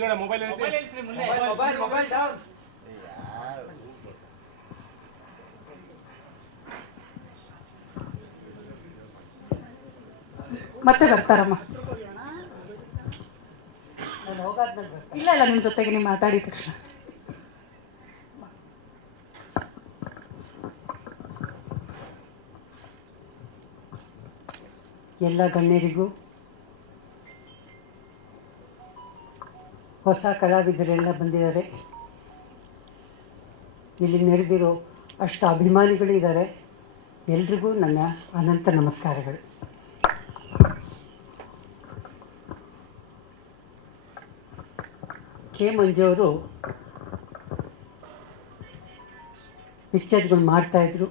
ಮುಂದ್ಗಡೆ mobile mobile ಇಳಿಸ್ರಿ ಮುಂದೆ. Mobile mobile sir ಮತ್ತೆ ಬರ್ತಾರಮ್ಮ. ಇಲ್ಲ ಇಲ್ಲ ನಿಮ್ಮ ಜೊತೆಗೆ ನೀವು ಮಾತಾಡಿದ ತಕ್ಷಣ. ಎಲ್ಲ ಗಣ್ಯರಿಗೂ ಹೊಸ ಕಲಾವಿದರೆಲ್ಲ ಬಂದಿದ್ದಾರೆ. ಇಲ್ಲಿ ನೆರೆದಿರೋ ಅಷ್ಟು ಅಭಿಮಾನಿಗಳಿದ್ದಾರೆ ಎಲ್ರಿಗೂ ನನ್ನ ಅನಂತ ನಮಸ್ಕಾರಗಳು. ಕೆ ಮಂಜು ಅವರು ಪಿಕ್ಚರ್ಗಳು ಮಾಡ್ತಾಯಿದ್ರು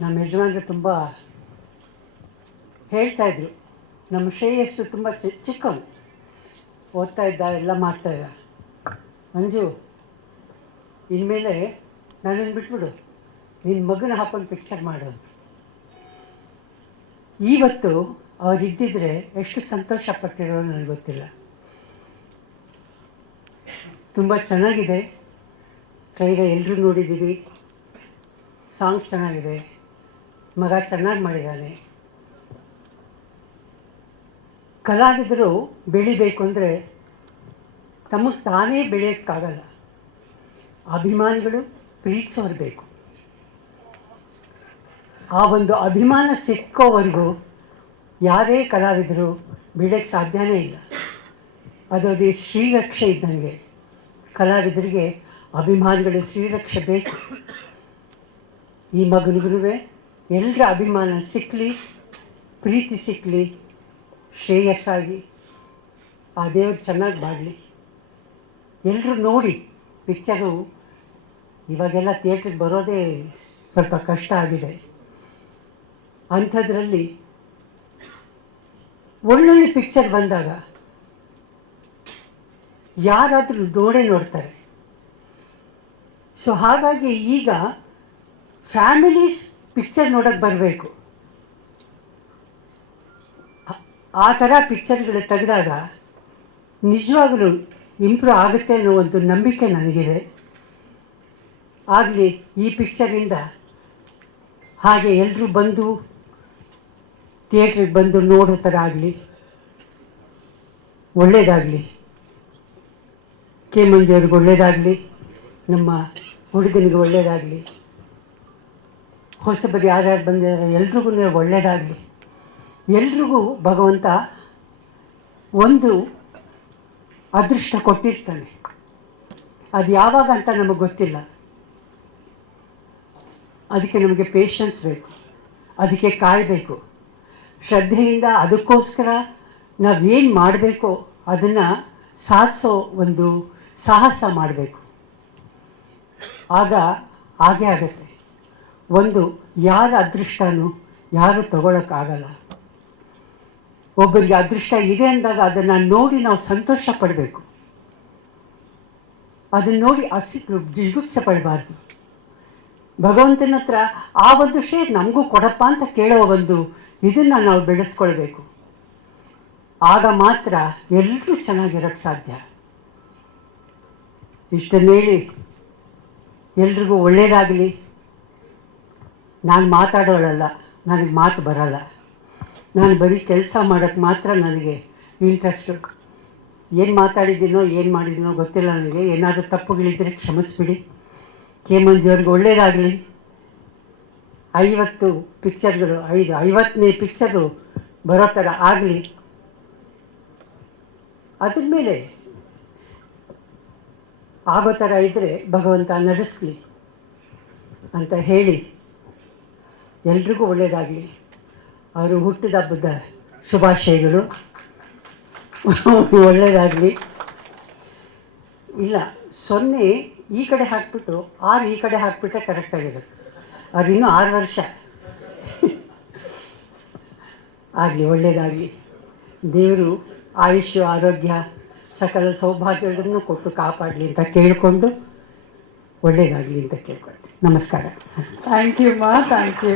ನಮ್ಮ ಯಜಮಾನರು ತುಂಬ ಹೇಳ್ತಾಯಿದ್ರು ನಮ್ಮ ಶ್ರೇಯಸ್ಸು ತುಂಬ ಚಿಕ್ಕವನು ಓದ್ತಾ ಇದ್ದ, ಎಲ್ಲ ಮಾಡ್ತಾ ಇದ್ದ. ಮಂಜು, ಇನ್ಮೇಲೆ ನಾನು ಬಿಟ್ಬಿಡು. ನಿನ್ನ ಮಗನ ಹಾಕೊಂಡು ಪಿಕ್ಚರ್ ಮಾಡು ಇವತ್ತು ಇವತ್ತು ಅವರಿದ್ದಿದ್ರೆ ಎಷ್ಟು ಸಂತೋಷ ಪಟ್ಟಿರೋ ನನಗೆ ಗೊತ್ತಿಲ್ಲ. ತುಂಬ ಚೆನ್ನಾಗಿದೆ. ಕೈಗ ಎಲ್ಲರೂ ನೋಡಿದ್ದೀವಿ ಸಾಂಗ್ಸ್ ಚೆನ್ನಾಗಿದೆ. ಮಗ ಚೆನ್ನಾಗಿ ಮಾಡಿದ್ದಾನೆ ಕಲಾವಿದರು ಬೆಳಿಬೇಕು ಅಂದರೆ ತಮಗೆ ತಾನೇ ಬೆಳೆಯೋಕ್ಕಾಗಲ್ಲ. ಅಭಿಮಾನಿಗಳು ಪ್ರೀತಿಸೋರು ಬೇಕು. ಆ ಒಂದು ಅಭಿಮಾನ ಸಿಕ್ಕೋವರೆಗೂ ಯಾರೇ ಕಲಾವಿದರು ಬೆಳೆಯೋಕ್ಕೆ ಸಾಧ್ಯನೇ ಇಲ್ಲ. ಅದೊಂದು ಶ್ರೀರಕ್ಷೆ ಇದ್ದಂಗೆ. ಕಲಾವಿದರಿಗೆ ಅಭಿಮಾನಿಗಳ ಶ್ರೀರಕ್ಷೆ ಬೇಕು. ಈ ಮಗನಿಗೂ ಎಲ್ಲರ ಅಭಿಮಾನ ಸಿಕ್ಕಲಿ ಪ್ರೀತಿ ಸಿಕ್ಕಲಿ ಶ್ರೇಯಸ್ಸಾಗಿ. ಆ ದೇವರು ಚೆನ್ನಾಗಿ ಮಾಡಲಿ ಎಲ್ಲರೂ ನೋಡಿ ಪಿಕ್ಚರು ಇವಾಗೆಲ್ಲ ಥಿಯೇಟ್ರಿಗೆ ಬರೋದೇ ಸ್ವಲ್ಪ ಕಷ್ಟ ಆಗಿದೆ. ಅಂಥದ್ರಲ್ಲಿ ಒಳ್ಳೊಳ್ಳೆ ಪಿಕ್ಚರ್ ಬಂದಾಗ ಯಾರಾದರೂ ನೋಡೇ ನೋಡ್ತಾರೆ. ಸೊ ಹಾಗಾಗಿ ಈಗ ಫ್ಯಾಮಿಲೀಸ್ ಪಿಕ್ಚರ್ ನೋಡೋಕ್ಕೆ ಬರಬೇಕು. ಆ ಥರ ಪಿಕ್ಚರ್ಗಳು ತೆಗೆದಾಗ ನಿಜವಾಗಲೂ ಇಂಪ್ರೂವ್ ಆಗುತ್ತೆ ಅನ್ನೋ ಒಂದು ನಂಬಿಕೆ ನನಗಿದೆ. ಆಗಲಿ, ಈ ಪಿಕ್ಚರಿಂದ ಹಾಗೆ ಎಲ್ಲರೂ ಬಂದು ಥಿಯೇಟ್ರಿಗೆ ಬಂದು ನೋಡೋ ಥರ ಆಗಲಿ ಒಳ್ಳೆಯದಾಗಲಿ ಕೆ ಮಂಜಿಯವ್ರಿಗೆ ಒಳ್ಳೆಯದಾಗಲಿ ನಮ್ಮ ಹುಡುಗನಿಗೆ ಒಳ್ಳೆಯದಾಗಲಿ ಹೊಸಬರಿ ಯಾರ್ಯಾರು ಬಂದಿದ್ದಾರೆ ಎಲ್ರಿಗೂ ಒಳ್ಳೆಯದಾಗಲಿ ಎಲ್ರಿಗೂ ಭಗವಂತ ಒಂದು ಅದೃಷ್ಟ ಕೊಟ್ಟಿರ್ತಾನೆ. ಅದು ಯಾವಾಗ ಅಂತ ನಮಗೆ ಗೊತ್ತಿಲ್ಲ. ಅದಕ್ಕೆ ನಮಗೆ ಪೇಷನ್ಸ್ ಬೇಕು. ಅದಕ್ಕೆ ಕಾಯಬೇಕು. ಶ್ರದ್ಧೆಯಿಂದ ಅದಕ್ಕೋಸ್ಕರ ನಾವೇನು ಮಾಡಬೇಕೋ ಅದನ್ನು ಸಾಧಿಸೋ ಒಂದು ಸಾಹಸ ಮಾಡಬೇಕು. ಆಗ ಹಾಗೆ ಆಗುತ್ತೆ. ಒಂದು ಯಾರ ಅದೃಷ್ಟನೂ ಯಾರು ತಗೊಳಕ್ಕಾಗಲ್ಲ. ಒಬ್ಬರಿಗೆ ಅದೃಷ್ಟ ಇದೆ ಅಂದಾಗ ಅದನ್ನು ನೋಡಿ ನಾವು ಸಂತೋಷ ಪಡಬೇಕು. ಅದನ್ನು ನೋಡಿ ಅಸಿ ಜಿಗುಪ್ಸೆ ಪಡಬಾರ್ದು. ಭಗವಂತನ ಹತ್ರ ಆ ಒಂದು ಶೇರ್ ನಮಗೂ ಕೊಡಪ್ಪ ಅಂತ ಕೇಳೋ ಒಂದು ಇದನ್ನು ನಾವು ಬೆಳೆಸ್ಕೊಳ್ಬೇಕು. ಆಗ ಮಾತ್ರ ಎಲ್ಲರೂ ಚೆನ್ನಾಗಿರೋಕ್ಕೆ ಸಾಧ್ಯ. ಇಷ್ಟನ್ನು ಹೇಳಿ, ಎಲ್ರಿಗೂ ಒಳ್ಳೆಯದಾಗಲಿ ನಾನು ಮಾತಾಡೋಳಲ್ಲ, ನನಗೆ ಮಾತು ಬರಲ್ಲ. ನಾನು ಬರೀ ಕೆಲಸ ಮಾಡೋಕ್ಕೆ ಮಾತ್ರ ನನಗೆ ಇಂಟ್ರೆಸ್ಟು ಏನು ಮಾತಾಡಿದ್ದೀನೋ, ಏನು ಮಾಡಿದ್ದೀನೋ ಗೊತ್ತಿಲ್ಲ ನನಗೆ. ಏನಾದರೂ ತಪ್ಪುಗಳಿದ್ದರೆ ಕ್ಷಮಿಸ್ಬಿಡಿ. ಕೆ ಮಂಜುವ್ರಿಗೆ ಒಳ್ಳೆಯದಾಗಲಿ ಐವತ್ತು ಪಿಕ್ಚರ್ಗಳು ಐದು, ಐವತ್ತನೇ ಪಿಕ್ಚರ್ಗಳು ಬರೋ ಥರ ಆಗಲಿ. ಅದ್ರ ಮೇಲೆ ಆಗೋ ಥರ ಇದ್ದರೆ ಭಗವಂತ ನಡೆಸ್ಲಿ ಅಂತ ಹೇಳಿ ಎಲ್ರಿಗೂ ಒಳ್ಳೆಯದಾಗಲಿ ಅವರು ಹುಟ್ಟಿದ ಹಬ್ಬದ ಶುಭಾಶಯಗಳು. ಒಳ್ಳೆಯದಾಗಲಿ ಇಲ್ಲ, ಸೊನ್ನೆ ಈ ಕಡೆ ಹಾಕ್ಬಿಟ್ಟು, ಆರು ಈ ಕಡೆ ಹಾಕ್ಬಿಟ್ರೆ ಕರೆಕ್ಟಾಗಿರುತ್ತೆ ಅದು ಇನ್ನೂ ಆರು ವರ್ಷ. ಆಗಲಿ ಒಳ್ಳೆಯದಾಗಲಿ ದೇವರು ಆಯುಷ್ಯ, ಆರೋಗ್ಯ, ಸಕಲ ಸೌಭಾಗ್ಯಗಳನ್ನು ಕೊಟ್ಟು ಕಾಪಾಡಲಿ ಅಂತ ಕೇಳಿಕೊಂಡು ಒಳ್ಳೆಯದಾಗಲಿ ಅಂತ ಕೇಳ್ಕೊಳ್ತೀನಿ. ನಮಸ್ಕಾರ. ಥ್ಯಾಂಕ್ ಯು ಮಾ ಥ್ಯಾಂಕ್ ಯು